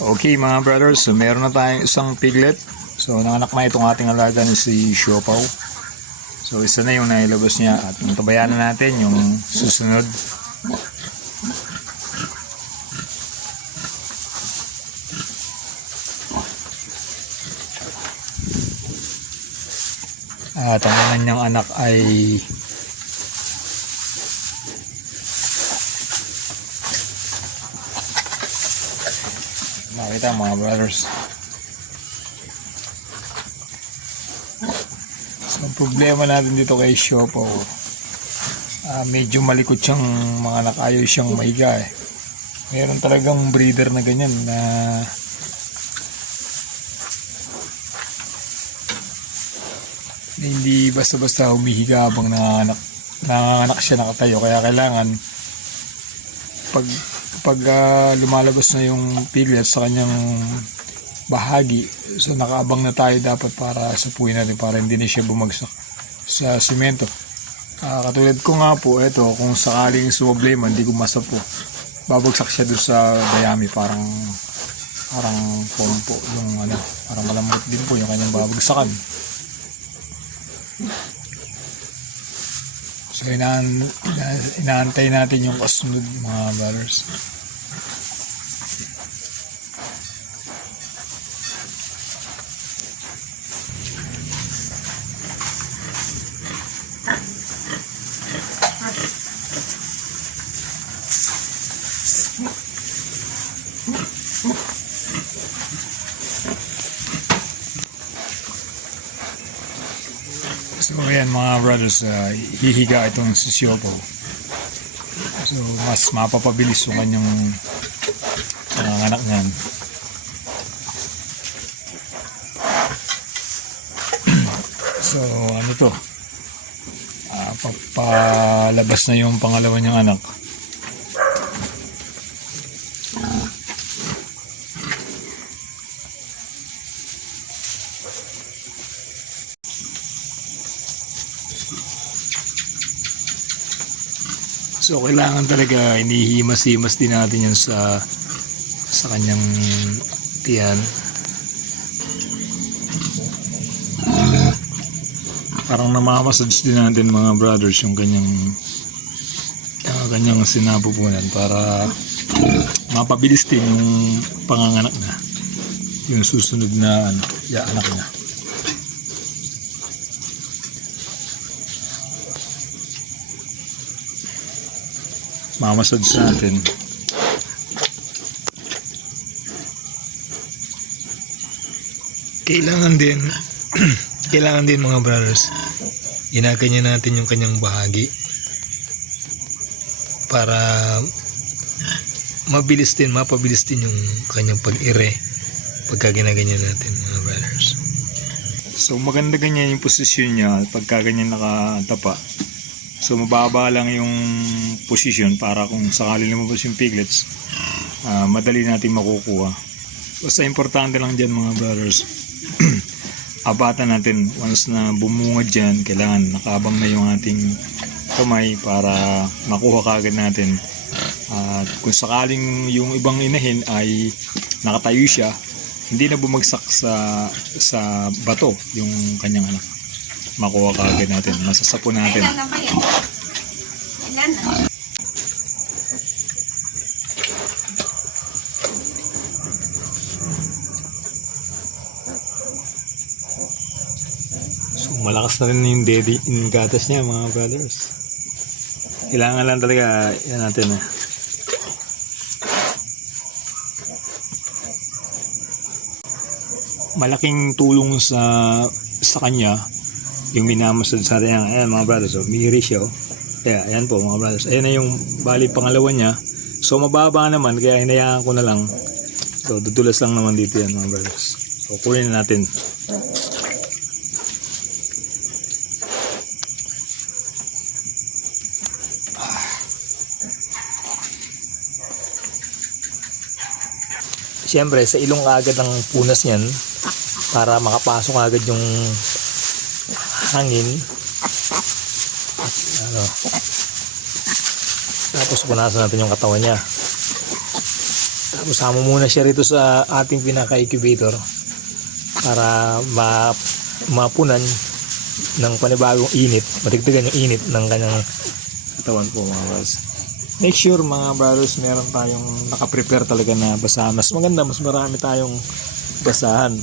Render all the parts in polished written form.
Okay mga brothers, so meron na tayong isang piglet. So nanganak na itong ating alaga ni si Siopaw. So isa na yung nailabas niya at tabayan na natin yung susunod. At ang kanyang anak ay nakita mga brothers. So ang problema natin dito kay Siopaw, medyo malikot siyang mga anak, ayaw siyang mahiga eh. Meron talagang breeder na ganyan na hindi basta-basta humihiga habang nanganganak siya nakatayo, kaya kailangan pag lumalabas na yung piglet sa kanyang bahagi, so nakaabang na tayo dapat para sapuin natin para hindi na siya bumagsak sa simento. Katulad ko nga po, ito kung sakaling sumoblema hindi ko masapo, babagsak siya doon sa dayami, parang foam po yung parang malambot din po yung kanyang babagsakan. So inaantay natin yung kasunod mga brothers. So ayan mga brothers, hihiga itong si Siopaw. So mas mapapabilis yung kanyang anak niyan. So ano to, papalabas na yung pangalawa niyang anak. So kailangan talaga inihimas-himas din natin yan sa kanyang tiyan parang namamassage din natin mga brothers yung kanyang sinapupunan para mapabilis din yung panganganak na yung susunod na anak na. Mamassage natin. Kailangan din mga brothers, ginaganyan natin yung kanyang bahagi para mapabilis din yung kanyang pag-ire pagka ginaganyan natin mga brothers. So maganda ganyan yung posisyon niya pagka ganyan nakatapa. So mababa lang yung posisyon para kung sakali lumabas yung piglets, madali natin makukuha. Basta importante lang dyan mga brothers, abatan natin once na bumungad dyan, kailangan nakaabang na yung ating kamay para makuha kagad natin. At kung sakaling yung ibang inahin ay nakatayo siya, hindi na bumagsak sa bato yung kanyang anak, makuha kagad natin, masasapo natin. So malakas na rin yung daddy in gatas niya mga brothers. Kailangan lang talaga yan natin malaking tulong sa kanya yung minamasad sa kanya. Ayan mga brothers, so miri siya kaya ayan po mga brothers, ayan na yung bali pangalawa niya. So mababa naman kaya hinayaan ko na lang. So dudulas lang naman dito yan mga brothers. So kunin na natin. Siyempre sa ilong agad ng punas niyan para makapasok agad yung hangin. Tapos punasan natin yung katawan niya. Usama muna siya rito sa ating pinaka-incubator para mapunan ng panibagong init, matigtigan yung init ng kanyang katawan po mga brothers. Make sure mga brothers meron tayong nakaprepare talaga na basahan. Mas maganda, mas marami tayong basahan.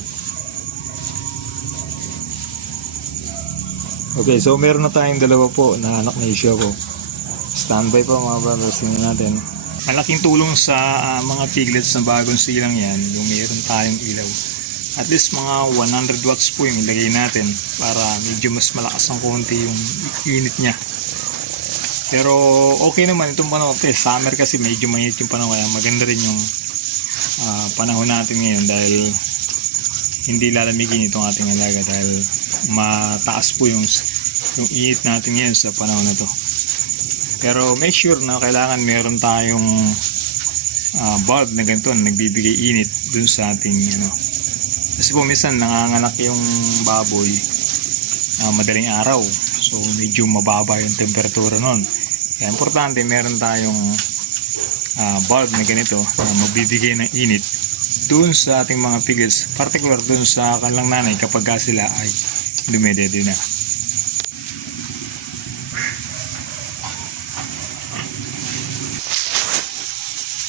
Okay, so meron na tayong dalawa po na anak ni Shopo. Standby po mga brothers, tingnan natin. Malaking tulong sa mga piglets na bagong silang yan, yung meron tayong ilaw. At least mga 100 watts po yung ilagay natin para medyo mas malakas ng konti yung init niya. Pero okay naman itong panahon. Okay, summer kasi medyo mainit yung panahon, kaya maganda rin yung panahon natin ngayon dahil hindi lalamigin itong ating alaga dahil mataas po yung init natin ngayon sa panahon na to. Pero make sure na kailangan meron tayong bulb na ganito na nagbibigay init dun sa ating kasi po minsan nanganganak yung baboy madaling araw, so medyo mababa yung temperatura nun. Kaya importante meron tayong bulb na ganito na magbibigay ng init dun sa ating mga piglets, particular dun sa kanilang nanay kapag sila ay dumedede na.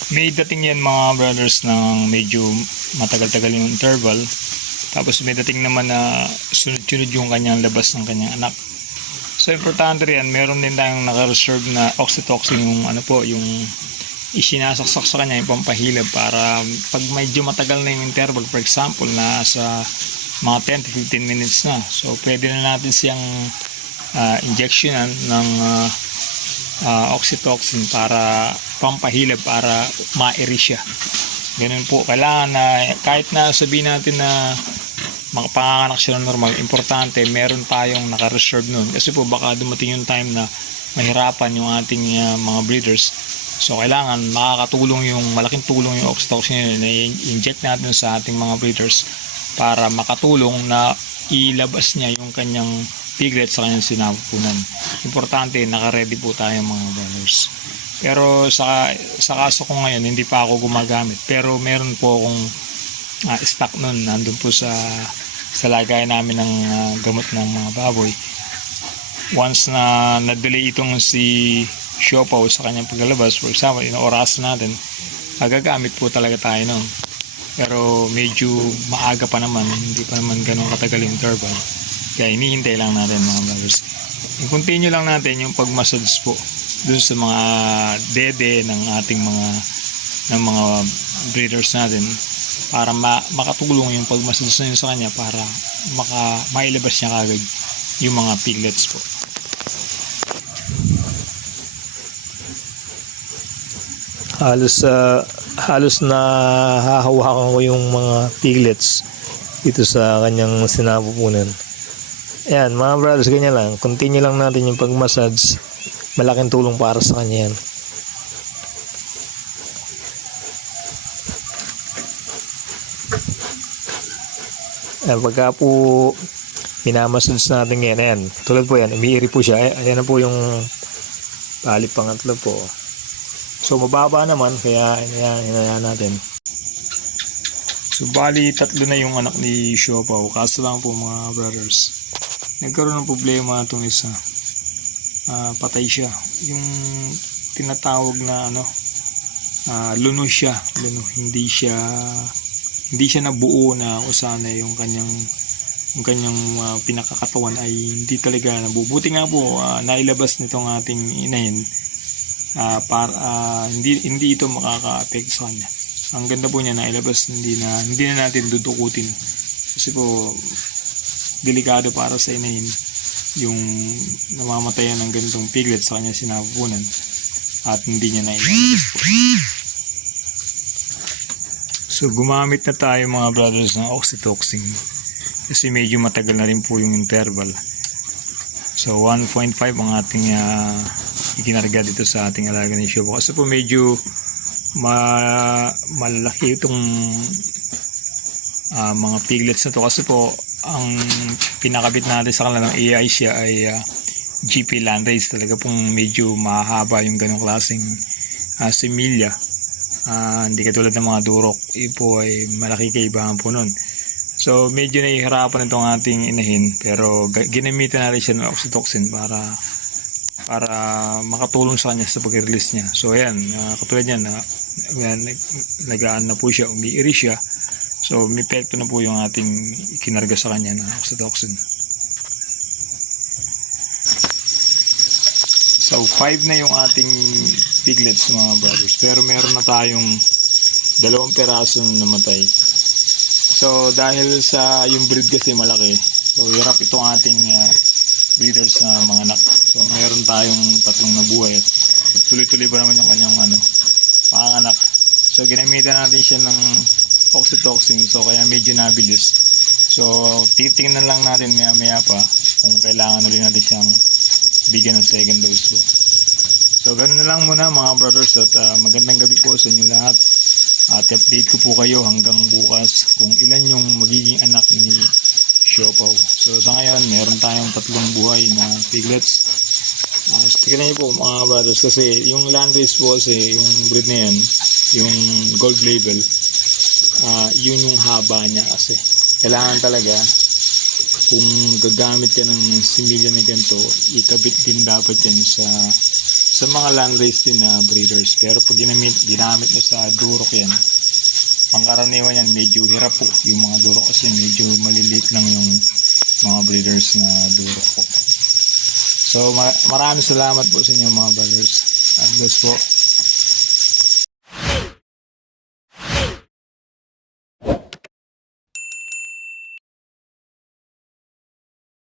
May dating yan mga brothers ng medyo matagal-tagal yung interval. Tapos may dating naman na sunod-sunod yung kanyang labas ng kanyang anak. So importante rin, meron din tayong naka-reserve na oxytocin yung yung isinasaksak sa kanya yung pampahilab para pag medyo matagal na yung interval, for example na sa mga 10 to 15 minutes na. So pwede na natin siyang injectionan ng oxytocin para pampahilab para ma-eri siya. Ganun po, kailangan na kahit na sabihin natin na makapanganak siya ng normal, importante meron tayong naka-reserve nun kasi po baka dumating yung time na mahirapan yung ating mga breeders. So kailangan makakatulong yung malaking tulong yung oxytocin na i-inject natin sa ating mga breeders para makatulong na ilabas niya yung kanyang piglet sa kanyang sinapupunan. Importante, naka-ready po tayo mga brothers. Pero sa kaso ko ngayon, hindi pa ako gumagamit. Pero meron po akong stock nun. Nandun po sa lagayan namin ng gamot ng mga baboy. Once na na-delay itong si Siopaw sa kanyang paglalabas, for example, inoras natin, magagamit po talaga tayo nun. Pero medyo maaga pa naman, hindi pa naman ganun katagal yung interval. Kaya hinihintay lang natin mga brothers. I-continue lang natin yung pag-massage po dun sa mga dede ng ating mga breeders natin para makatulong yung pag-massage na yun sa kanya para mailabas niya kagad yung mga piglets po. Halos na hahawakan ko yung mga piglets dito sa kanyang sinapupunan. Ayan mga brothers, ganyan lang. Continue lang natin yung pag-massage. Malaking tulong para sa kanya yan. Ayan, pagka po minamassage natin yan, ayan, tulad po yan, umiiri po siya. Ayan na po yung bali pangatlo po. So mababa naman, kaya hinayaan natin. So bali tatlo na yung anak ni Siopaw. Kaso lang po mga brothers, nagkaroon ng problema itong isa. Patay siya. Yung tinatawag na luno siya. Luno. Hindi siya nabuo na kung sana yung kanyang pinakakatawan ay hindi talaga nabubuti nga po nailabas nitong ating inahin para hindi ito makaka-apekto sa kanya. Ang ganda po niya nailabas, hindi na natin dudukutin kasi po delikado para sa inahin yung namamatayan ng ganitong piglet sa kanya sinapupunan at hindi niya nailabas po. So gumamit na tayo mga brothers ng oxytocin kasi medyo matagal na rin po yung interval. So 1.5 ang ating ikinarga dito sa ating alaga ni Siopaw kasi po medyo malaki itong mga piglets na to kasi po ang pinakabit natin sa kanila ng AI siya ay GP Landrace. Talaga pong medyo mahaba yung ganong klaseng similya Hindi katulad ng mga durok. Yun po ay malaki kaibahan po nun. So medyo nahihirapan itong ating inahin, pero ginamitan natin siya ng oxytocin para makatulong sa kanya sa pag-release niya. So ayan, katulad niyan, nagaan na po siya, umiiri siya. So may epekto na po yung ating ikinarga sa kanya na oxytocin. So 5 na yung ating piglets mga brothers, pero meron na tayong 2 peraso na namatay. So dahil sa yung breed kasi malaki, so hirap itong ating breeders na mga anak. So meron tayong 3 nabuhay at tuloy-tuloy pa naman yung kanyang panganak. So ginamitan natin siya ng oxytocin, so kaya medyo nabilis. So titingnan lang natin maya pa kung kailangan ulit natin siyang bigyan ng second dose po. So ganun na lang muna mga brothers, at magandang gabi po sa inyo lahat. At update ko po kayo hanggang bukas kung ilan yung magiging anak ni Siopaw. So sa ngayon, meron tayong 3 buhay na piglets. Tignan niyo po mga brothers, kasi yung landrace po kasi yung breed na yan, yung gold label, yun yung haba niya kasi. Kailangan talaga, kung gagamit ka ng similya na ganito, ikabit din dapat yan sa mga landrace din na breeders. Pero pag ginamit mo sa durok yan, pangkaraniwan yan, medyo hirap po yung mga durok kasi medyo maliliit lang yung mga breeders na durok po. So maraming salamat po sa inyo mga brothers. God bless po.